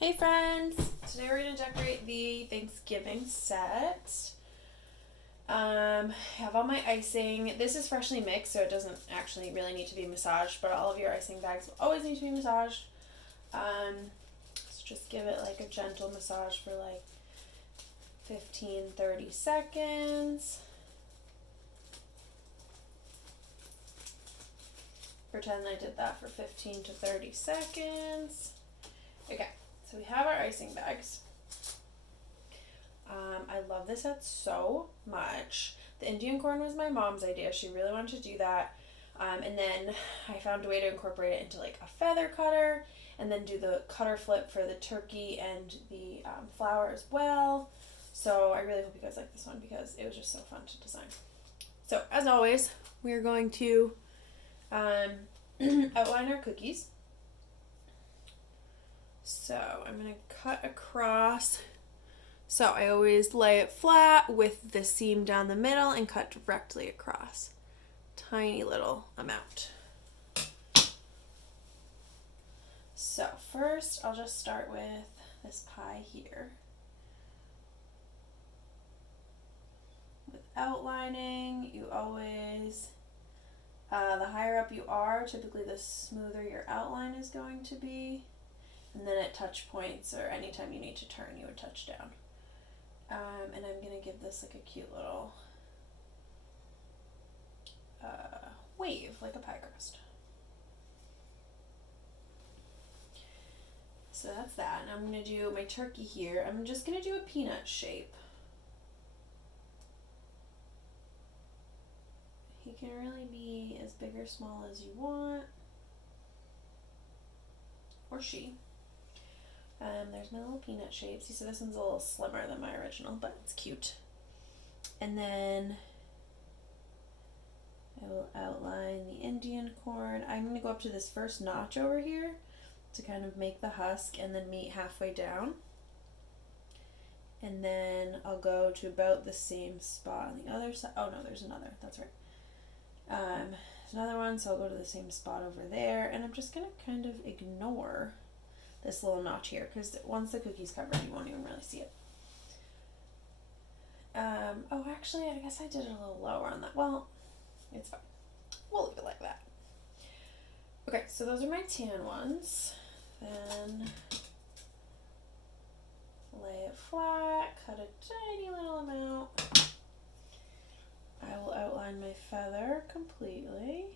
Hey friends! Today we're going to decorate the Thanksgiving set. I have all my icing. This is freshly mixed, so it doesn't actually really need to be massaged, but all of your icing bags will always need to be massaged. So just give it like a gentle massage for like 15-30 seconds. Pretend I did that for 15 to 30 seconds. Okay. So we have our icing bags. I love this set so much. The Indian corn was my mom's idea. She really wanted to do that. And then I found a way to incorporate it into like a feather cutter and then do the cutter flip for the turkey and the flower as well. So I really hope you guys like this one because it was just so fun to design. So as always, we're going to outline our cookies. So I'm going to cut across. So I always lay it flat with the seam down the middle and cut directly across. Tiny little amount. So first I'll just start with this pie here. With outlining, you always, the higher up you are, typically the smoother your outline is going to be. And then at touch points or anytime you need to turn, you would touch down. And I'm going to give this like a cute little wave, like a pie crust. So that's that. And I'm going to do my turkey here. I'm just going to do a peanut shape. He can really be as big or small as you want. Or she. There's my little peanut shape. See, so this one's a little slimmer than my original, but it's cute. And then I will outline the Indian corn. I'm going to go up to this first notch over here to kind of make the husk and then meet halfway down. And then I'll go to about the same spot on the other side. Oh no, there's another. That's right. There's another one, so I'll go to the same spot over there. And I'm just going to kind of ignore this little notch here because once the cookie's covered, you won't even really see it. Oh, actually, I guess I did it a little lower on that. Well, it's fine. We'll leave it like that. Okay, so those are my tan ones. Then lay it flat, cut a tiny little amount. I will outline my feather completely.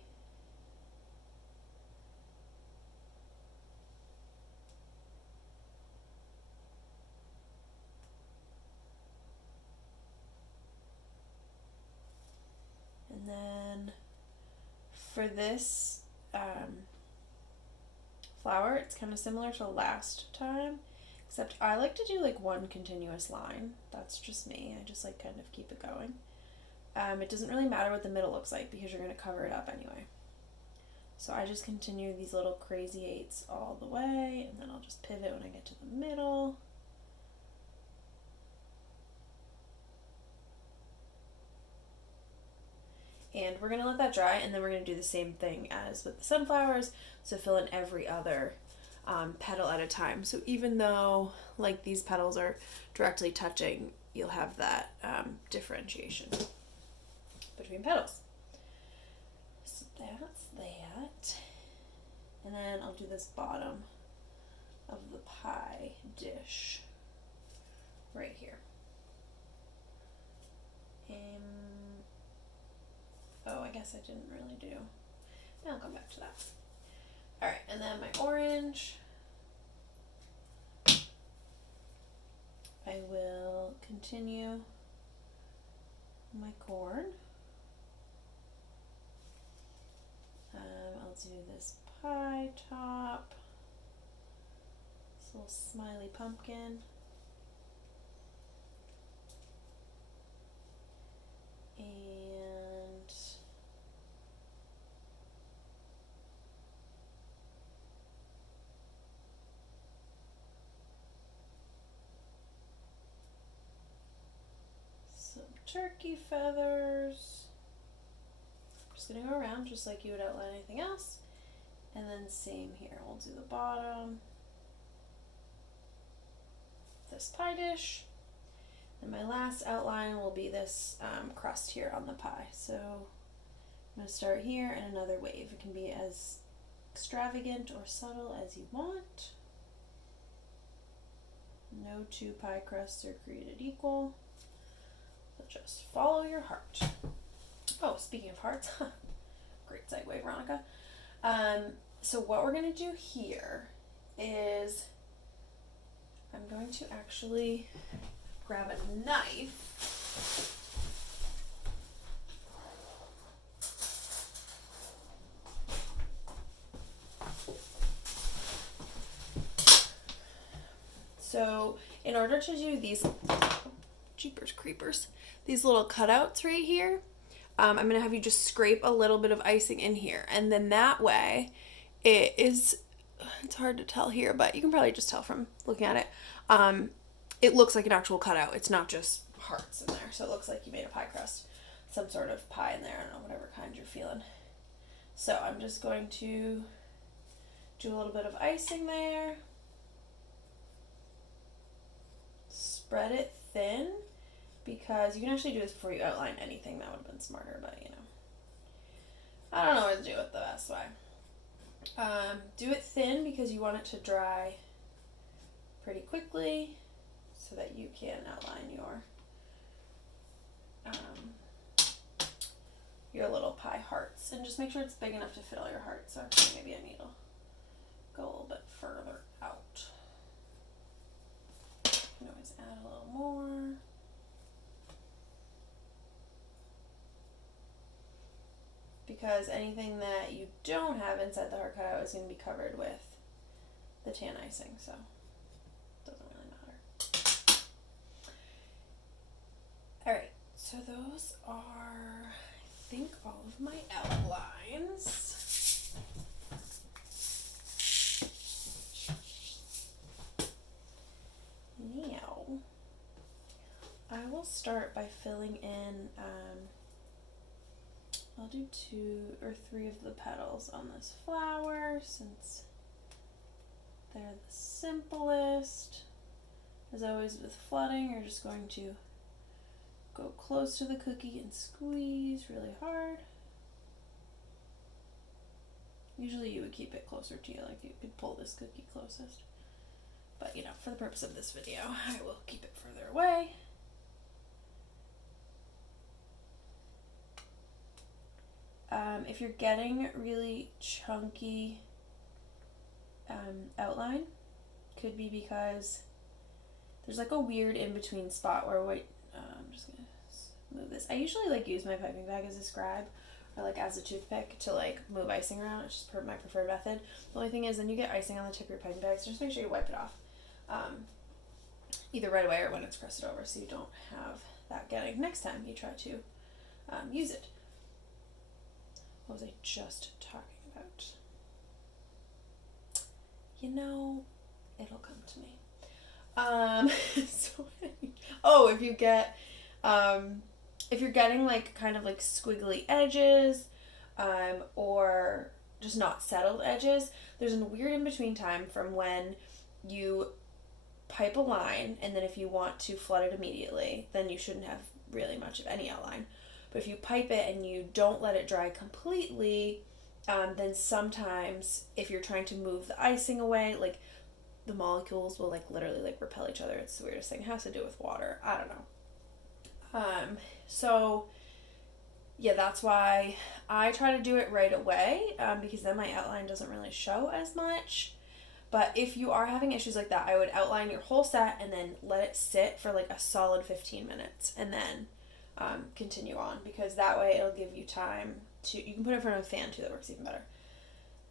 And then for this flower, it's kind of similar to last time, except I like to do like one continuous line. That's just me. I just like kind of keep it going. It doesn't really matter what the middle looks like because you're going to cover it up anyway. So I just continue these little crazy eights all the way, and then I'll just pivot when I get to the middle. And we're going to let that dry, and then we're going to do the same thing as with the sunflowers, so fill in every other petal at a time. So even though like these petals are directly touching, you'll have that differentiation between petals. So that's that. And then I'll do this bottom of the pie dish right here. Oh, I guess I didn't really do. I'll come back to that. Alright, and then my orange. I will continue my corn. I'll do this pie top. This little smiley pumpkin. And some turkey feathers. Just gonna go around just like you would outline anything else. And then same here, we'll do the bottom. this pie dish. And my last outline will be this crust here on the pie. So I'm going to start here and another wave. It can be as extravagant or subtle as you want. No two pie crusts are created equal. So just follow your heart. Oh, speaking of hearts, great segue, Veronica. So what we're going to do here is I'm going to actually grab a knife. So in order to do these, jeepers creepers, these little cutouts right here, I'm going to have you just scrape a little bit of icing in here. And then that way it's hard to tell here, but you can probably just tell from looking at it. It looks like an actual cutout. It's not just hearts in there. So it looks like you made a pie crust, some sort of pie in there. I don't know, whatever kind you're feeling. So I'm just going to do a little bit of icing there. Spread it thin, because you can actually do this before you outline anything. That would have been smarter, but you know, I don't know what to do it the best way. Do it thin because you want it to dry pretty quickly so that you can outline your little pie hearts, and just make sure it's big enough to fit all your hearts. So actually maybe I need to go a little bit further out. You can always add a little more. Because anything that you don't have inside the heart cutout is going to be covered with the tan icing, so it doesn't really matter. Alright, so those are, I think, all of my outlines. Now, I will start by filling in, I'll do 2 or 3 of the petals on this flower since they're the simplest. As always with flooding, you're just going to go close to the cookie and squeeze really hard. Usually you would keep it closer to you, like you could pull this cookie closest. But you know, for the purpose of this video, I will keep it further away. If you're getting really chunky outline, could be because there's like a weird in-between spot where I'm just gonna move this. I usually like use my piping bag as a scribe or like as a toothpick to like move icing around. It's just my preferred method. The only thing is then you get icing on the tip of your piping bag, so just make sure you wipe it off either right away or when it's crusted over, so you don't have that getting next time you try to use it. What was I just talking about? You know, it'll come to me. If you get, if you're getting like kind of like squiggly edges, or just not settled edges, there's a weird in between time from when you pipe a line, and then if you want to flood it immediately, then you shouldn't have really much of any outline. But if you pipe it and you don't let it dry completely, then sometimes if you're trying to move the icing away, like the molecules will like literally like repel each other. It's the weirdest thing. It has to do with water. I don't know. So yeah, that's why I try to do it right away, because then my outline doesn't really show as much. But if you are having issues like that, I would outline your whole set and then let it sit for like a solid 15 minutes and then continue on, because that way it'll give you time to, you can put it in front of a fan too, that works even better.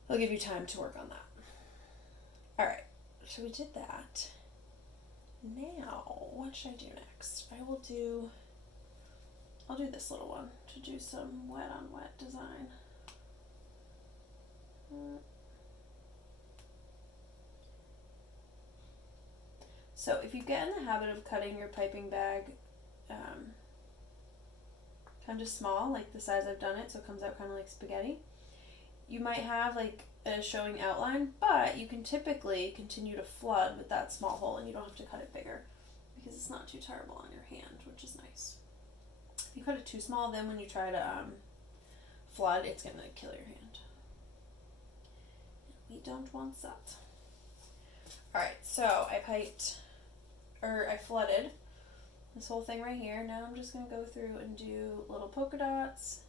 It'll give you time to work on that. Alright, so we did that. Now, what should I do next? I'll do this little one to do some wet on wet design. So if you get in the habit of cutting your piping bag kind of small, like the size I've done it, so it comes out kind of like spaghetti, you might have like a showing outline, but you can typically continue to flood with that small hole and you don't have to cut it bigger. because it's not too terrible on your hand, which is nice. If you cut it too small, then when you try to flood, it's gonna kill your hand. We don't want that. Alright, so I flooded this whole thing right here. Now I'm just gonna go through and do little polka dots.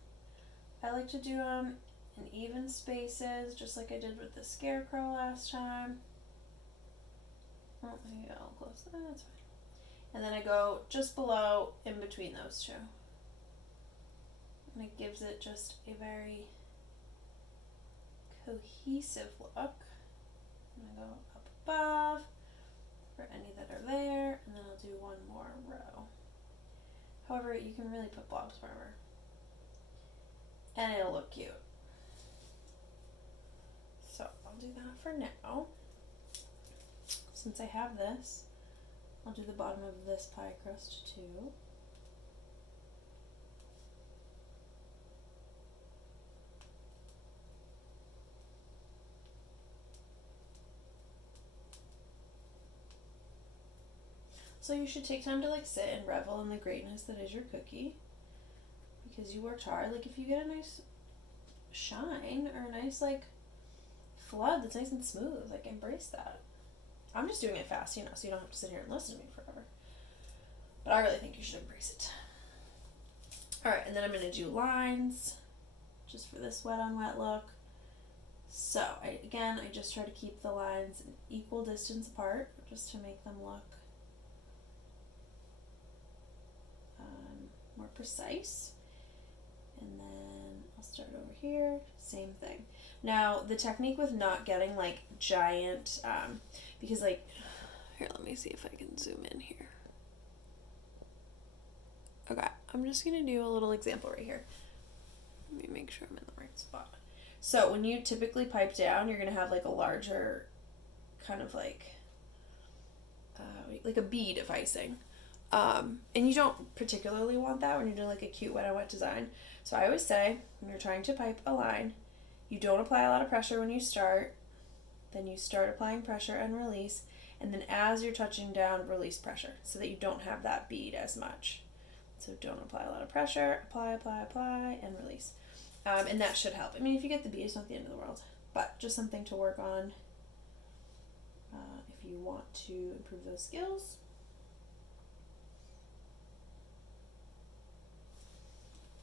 I like to do them in even spaces, just like I did with the scarecrow last time. Oh, maybe I'll close that, that's fine. And then I go just below, in between those two. And it gives it just a very cohesive look. And I go up above for any that are there, and then I'll do one more row. However, you can really put blobs wherever. And it'll look cute. So I'll do that for now. Since I have this, I'll do the bottom of this pie crust too. So you should take time to like sit and revel in the greatness that is your cookie, because you worked hard. Like if you get a nice shine or a nice like flood that's nice and smooth, like embrace that. I'm just doing it fast, you know, so you don't have to sit here and listen to me forever. But I really think you should embrace it. Alright, and then I'm going to do lines, just for this wet on wet look. So, I just try to keep the lines an equal distance apart, just to make them look more precise. And then I'll start over here, same thing. Now, the technique with not getting like giant, because like, here, let me see if I can zoom in here. Okay, I'm just gonna do a little example right here. Let me make sure I'm in the right spot. So when you typically pipe down, you're gonna have like a larger kind of like a bead of icing. And you don't particularly want that when you're doing like a cute wet on wet design. So I always say, when you're trying to pipe a line, you don't apply a lot of pressure when you start, then you start applying pressure and release, and then as you're touching down, release pressure, so that you don't have that bead as much. So don't apply a lot of pressure, apply, and release. And that should help. I mean, if you get the bead, it's not the end of the world, but just something to work on if you want to improve those skills.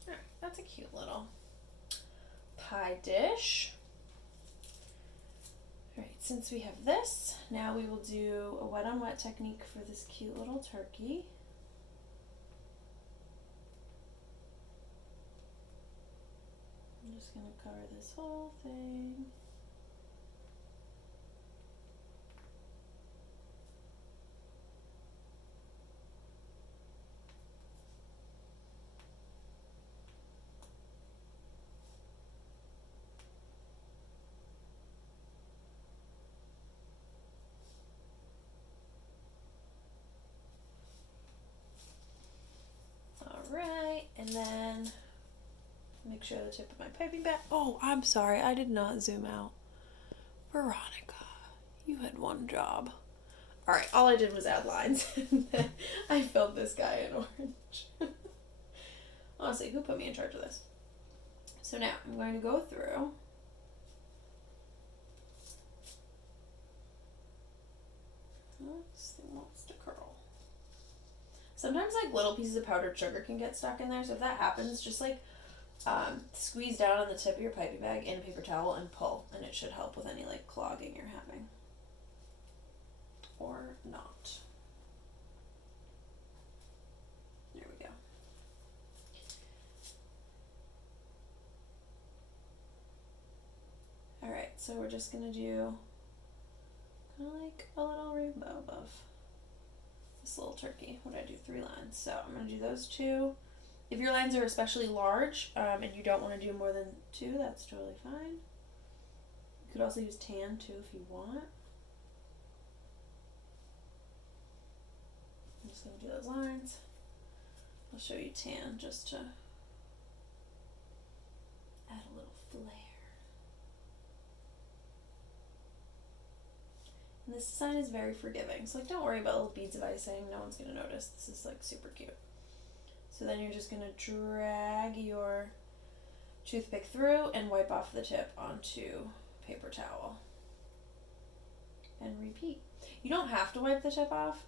Alright, that's a cute little pie dish. Alright, since we have this, now we will do a wet on wet technique for this cute little turkey. I'm just going to cover this whole thing. Alright, and then make sure the tip of my piping bag. Oh, I'm sorry, I did not zoom out. Veronica, you had one job. Alright, all I did was add lines, and then I filled this guy in orange. Honestly, who put me in charge of this? So now, I'm going to go through. This thing wants to curl. Sometimes like little pieces of powdered sugar can get stuck in there, so if that happens, just like squeeze down on the tip of your piping bag in a paper towel and pull, and it should help with any like clogging you're having. Or not. There we go. Alright, so we're just gonna do kind of like a little rainbow above this little turkey. What did I do? 3 lines. So I'm gonna do those 2. If your lines are especially large and you don't want to do more than 2, that's totally fine. You could also use tan too if you want. I'm just going to do those lines. I'll show you tan just to add a little flair. And this design is very forgiving. So like, don't worry about little beads of icing. No one's going to notice. This is like super cute. So then you're just going to drag your toothpick through and wipe off the tip onto paper towel. And repeat. You don't have to wipe the tip off.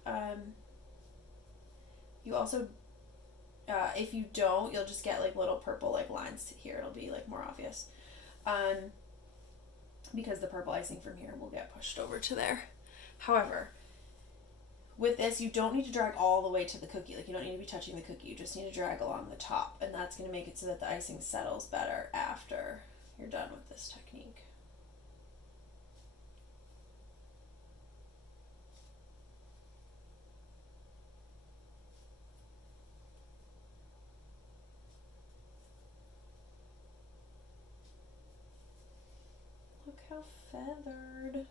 You also, if you don't, you'll just get like little purple like lines here. It'll be like more obvious. Because the purple icing from here will get pushed over to there. However, with this, you don't need to drag all the way to the cookie. Like, you don't need to be touching the cookie. You just need to drag along the top. And that's going to make it so that the icing settles better after you're done with this technique. Look how feathered.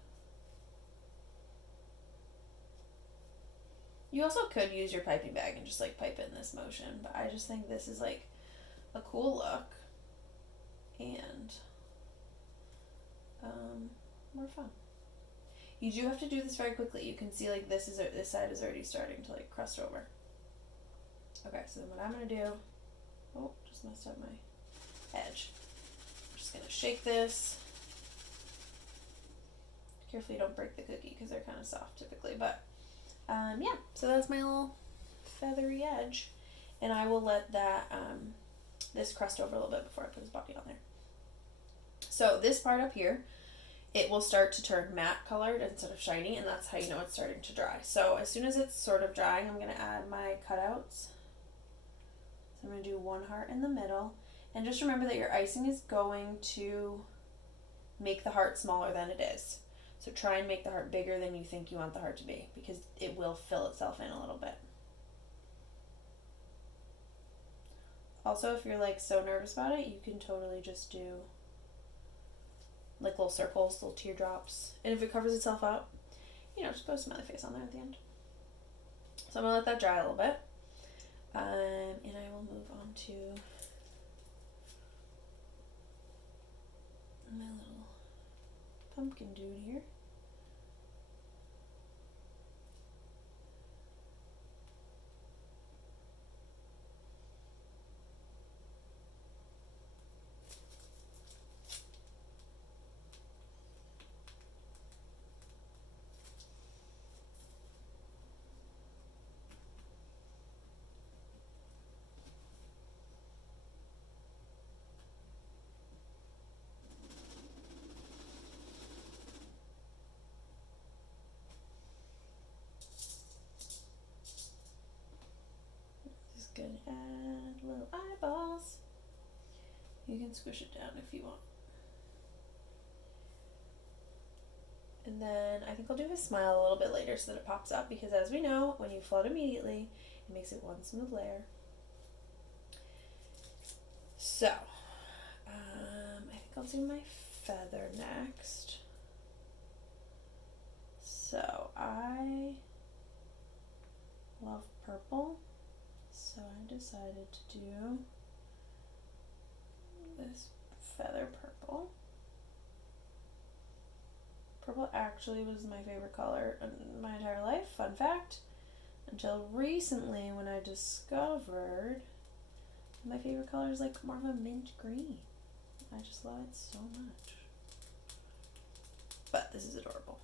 You also could use your piping bag and just like pipe it in this motion, but I just think this is like a cool look and more fun. You do have to do this very quickly. You can see like this side is already starting to like crust over. Okay, so then what I'm gonna do, oh, just messed up my edge. I'm just gonna shake this. Carefully don't break the cookie because they're kind of soft typically, but yeah, so that's my little feathery edge, and I will let that this crust over a little bit before I put his body on there. So this part up here, it will start to turn matte colored instead of shiny, and that's how you know it's starting to dry. So as soon as it's sort of drying, I'm going to add my cutouts. So I'm going to do one heart in the middle, and just remember that your icing is going to make the heart smaller than it is. So try and make the heart bigger than you think you want the heart to be, because it will fill itself in a little bit. Also, if you're like so nervous about it, you can totally just do like little circles, little teardrops. And if it covers itself up, you know, just put a smiley face on there at the end. So I'm going to let that dry a little bit. And I will move on to my little pumpkin dude here. Gonna add little eyeballs. You can squish it down if you want. And then I think I'll do his smile a little bit later so that it pops up, because as we know, when you float immediately, it makes it one smooth layer. So, I think I'll do my feather next. So I love purple. So I decided to do this feather purple. Purple actually was my favorite color in my entire life, fun fact, until recently when I discovered my favorite color is like more of a mint green. I just love it so much. But this is adorable.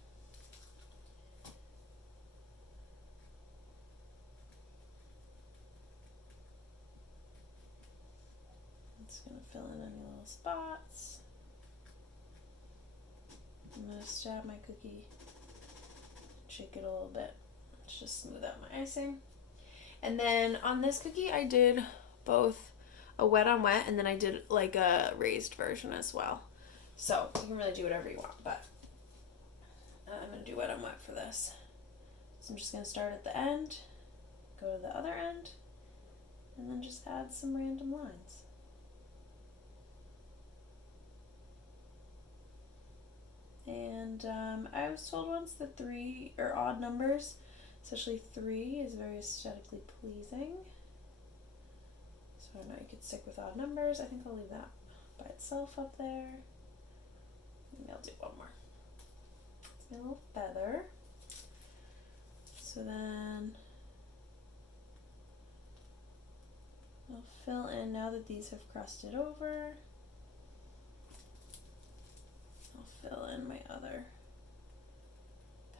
Just gonna fill in any little spots. I'm gonna stab my cookie, shake it a little bit, just smooth out my icing. And then on this cookie, I did both a wet on wet, and then I did like a raised version as well. So you can really do whatever you want, but I'm gonna do wet on wet for this. So I'm just gonna start at the end, go to the other end, and then just add some random lines. And I was told once that 3 or odd numbers, especially 3, is very aesthetically pleasing. So I don't know, you could stick with odd numbers. I think I'll leave that by itself up there. Maybe I'll do one more. It's my little feather. So then I'll fill in, now that these have crusted over, I'll fill in my other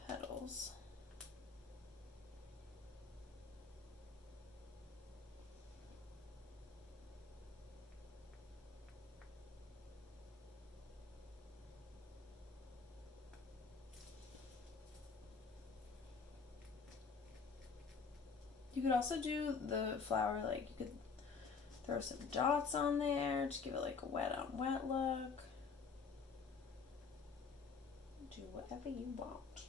petals. You could also do the flower, like you could throw some dots on there, just give it like a wet on wet look. Do whatever you want.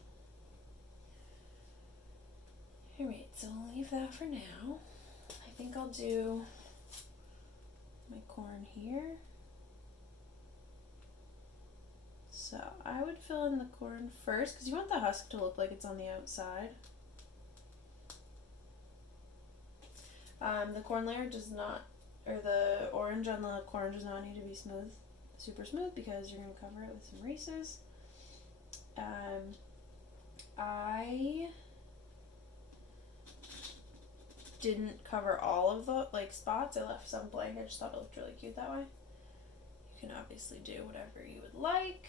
Alright, so I'll leave that for now. I think I'll do my corn here. So I would fill in the corn first because you want the husk to look like it's on the outside. The corn layer does not, or the orange on the corn does not need to be smooth, super smooth, because you're going to cover it with some Reese's. I didn't cover all of the spots. I left some blank. I just thought it looked really cute that way. You can obviously do whatever you would like.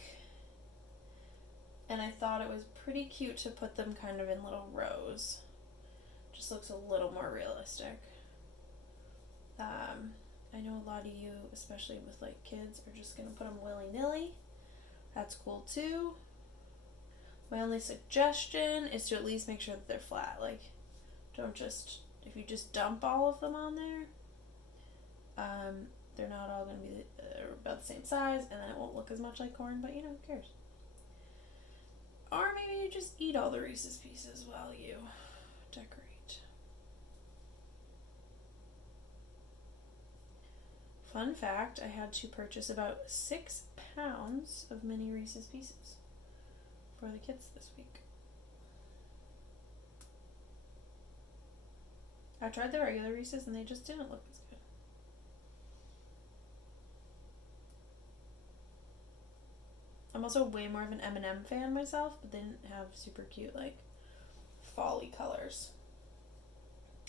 And I thought it was pretty cute to put them kind of in little rows. Just looks a little more realistic. I know a lot of you, especially with kids, are just gonna put them willy-nilly. That's cool too. My only suggestion is to at least make sure that they're flat. Don't just, if you just dump all of them on there, they're not all gonna be about the same size, and then it won't look as much like corn, but who cares? Or maybe you just eat all the Reese's Pieces while you decorate. Fun fact, I had to purchase about 6 pounds of mini Reese's Pieces for the kids this week. I tried the regular Reese's and they just didn't look as good. I'm also way more of an M&M fan myself, but they didn't have super cute fall-y colors.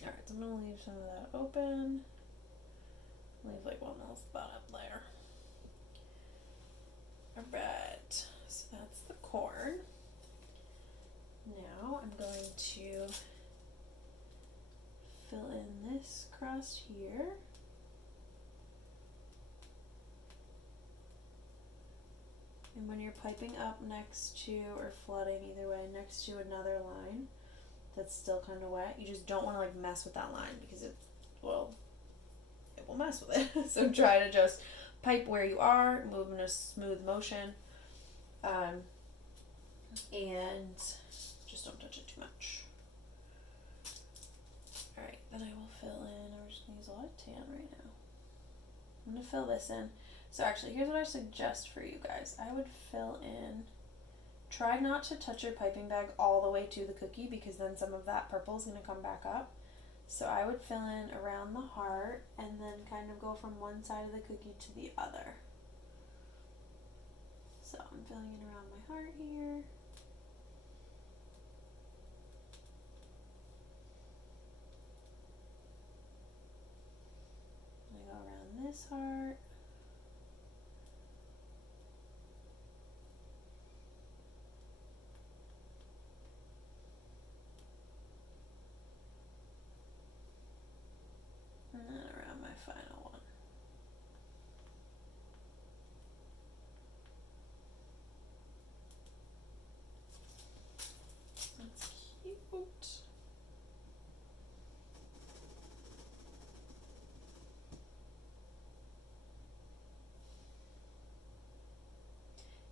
Alright, so I'm going to leave some of that open. Leave one little spot up there. Alright, so that's the corn. Now I'm going to fill in this crust here. And when you're piping up next to, or flooding either way, next to another line that's still kind of wet, you just don't want to mess with that line because it will mess with it. So try to just pipe where you are, move in a smooth motion, and just don't touch it too much. Alright, then I will fill in, we're just going to use a lot of tan right now. I'm going to fill this in. So actually, here's what I suggest for you guys. I would fill in, try not to touch your piping bag all the way to the cookie because then some of that purple is going to come back up. So I would fill in around the heart and then kind of go from one side of the cookie to the other. So I'm filling in around my heart here. I go around this heart. And then around my final one. That's cute.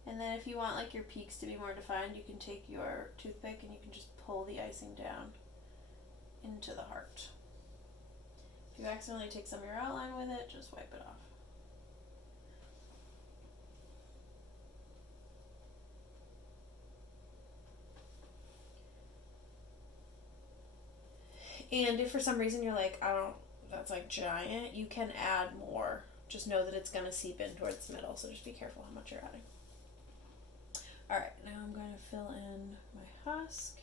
And then if you want your peaks to be more defined, you can take your toothpick and you can just pull the icing down into the heart. If you accidentally take some of your outline with it, just wipe it off. And if for some reason you're that's giant, you can add more. Just know that it's going to seep in towards the middle, so just be careful how much you're adding. Alright, now I'm going to fill in my husk.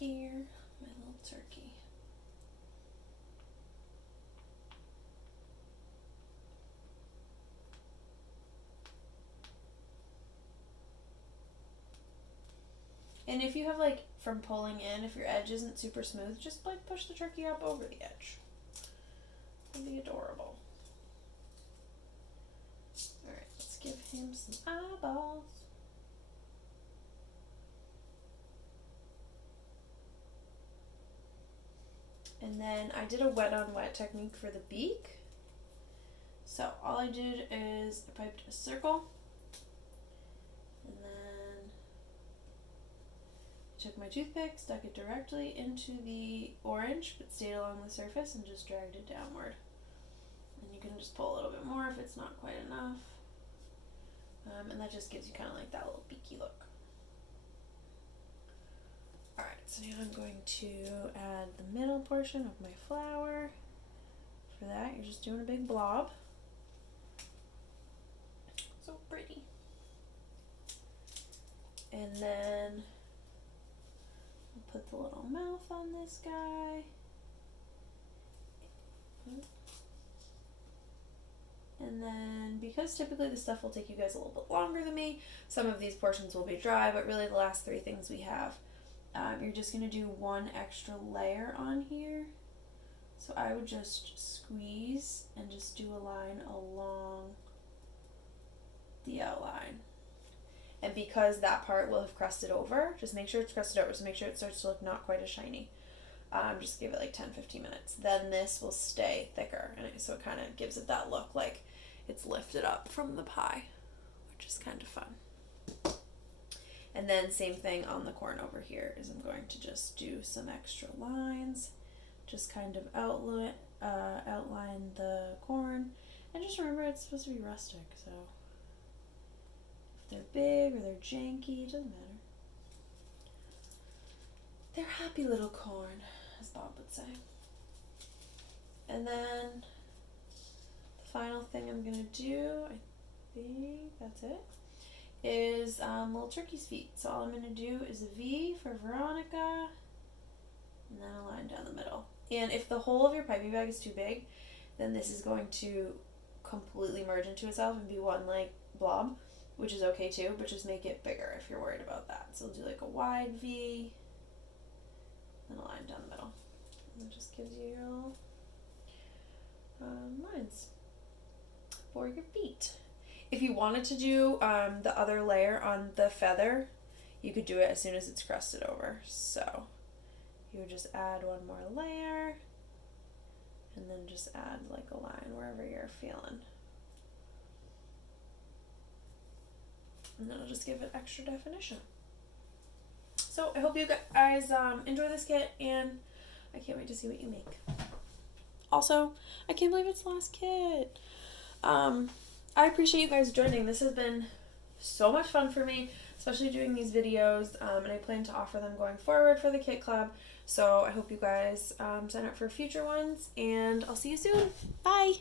here, my little turkey. And if you have like from pulling in, if your edge isn't super smooth, just like push the turkey up over the edge. It'll be adorable. Alright, let's give him some eyeballs. And then I did a wet on wet technique for the beak. So all I did is I piped a circle, and then I took my toothpick, stuck it directly into the orange, but stayed along the surface and just dragged it downward. And you can just pull a little bit more if it's not quite enough. And that just gives you kind of like that little beaky look. Alright, so now I'm going to add the middle portion of my flower. For that, you're just doing a big blob. So pretty. And then I'll put the little mouth on this guy. And then, because typically this stuff will take you guys a little bit longer than me, some of these portions will be dry, but really the last three things we have, you're just going to do one extra layer on here. So I would just squeeze and just do a line along the outline. And because that part will have crusted over, just make sure it's crusted over, so make sure it starts to look not quite as shiny. Just give it like 10-15 minutes. Then this will stay thicker, and so it kind of gives it that look like it's lifted up from the pie, which is kind of fun. And then same thing on the corn over here, is I'm going to just do some extra lines, just kind of outline the corn, and just remember it's supposed to be rustic, so if they're big or they're janky, it doesn't matter. They're happy little corn, as Bob would say. And then the final thing I'm gonna do, I think that's it, is little turkey's feet. So all I'm gonna do is a V for Veronica, and then a line down the middle. And if the whole of your piping bag is too big, then this is going to completely merge into itself and be one like blob, which is okay too, but just make it bigger if you're worried about that. So we'll do like a wide V, and a line down the middle. And it just gives you your little lines for your feet. If you wanted to do the other layer on the feather, you could do it as soon as it's crusted over. So you would just add one more layer, and then just add like a line wherever you're feeling. And then it'll just give it extra definition. So I hope you guys enjoy this kit, and I can't wait to see what you make. Also, I can't believe it's the last kit. I appreciate you guys joining. This has been so much fun for me, especially doing these videos, and I plan to offer them going forward for the Kit Club. So I hope you guys sign up for future ones, and I'll see you soon. Bye!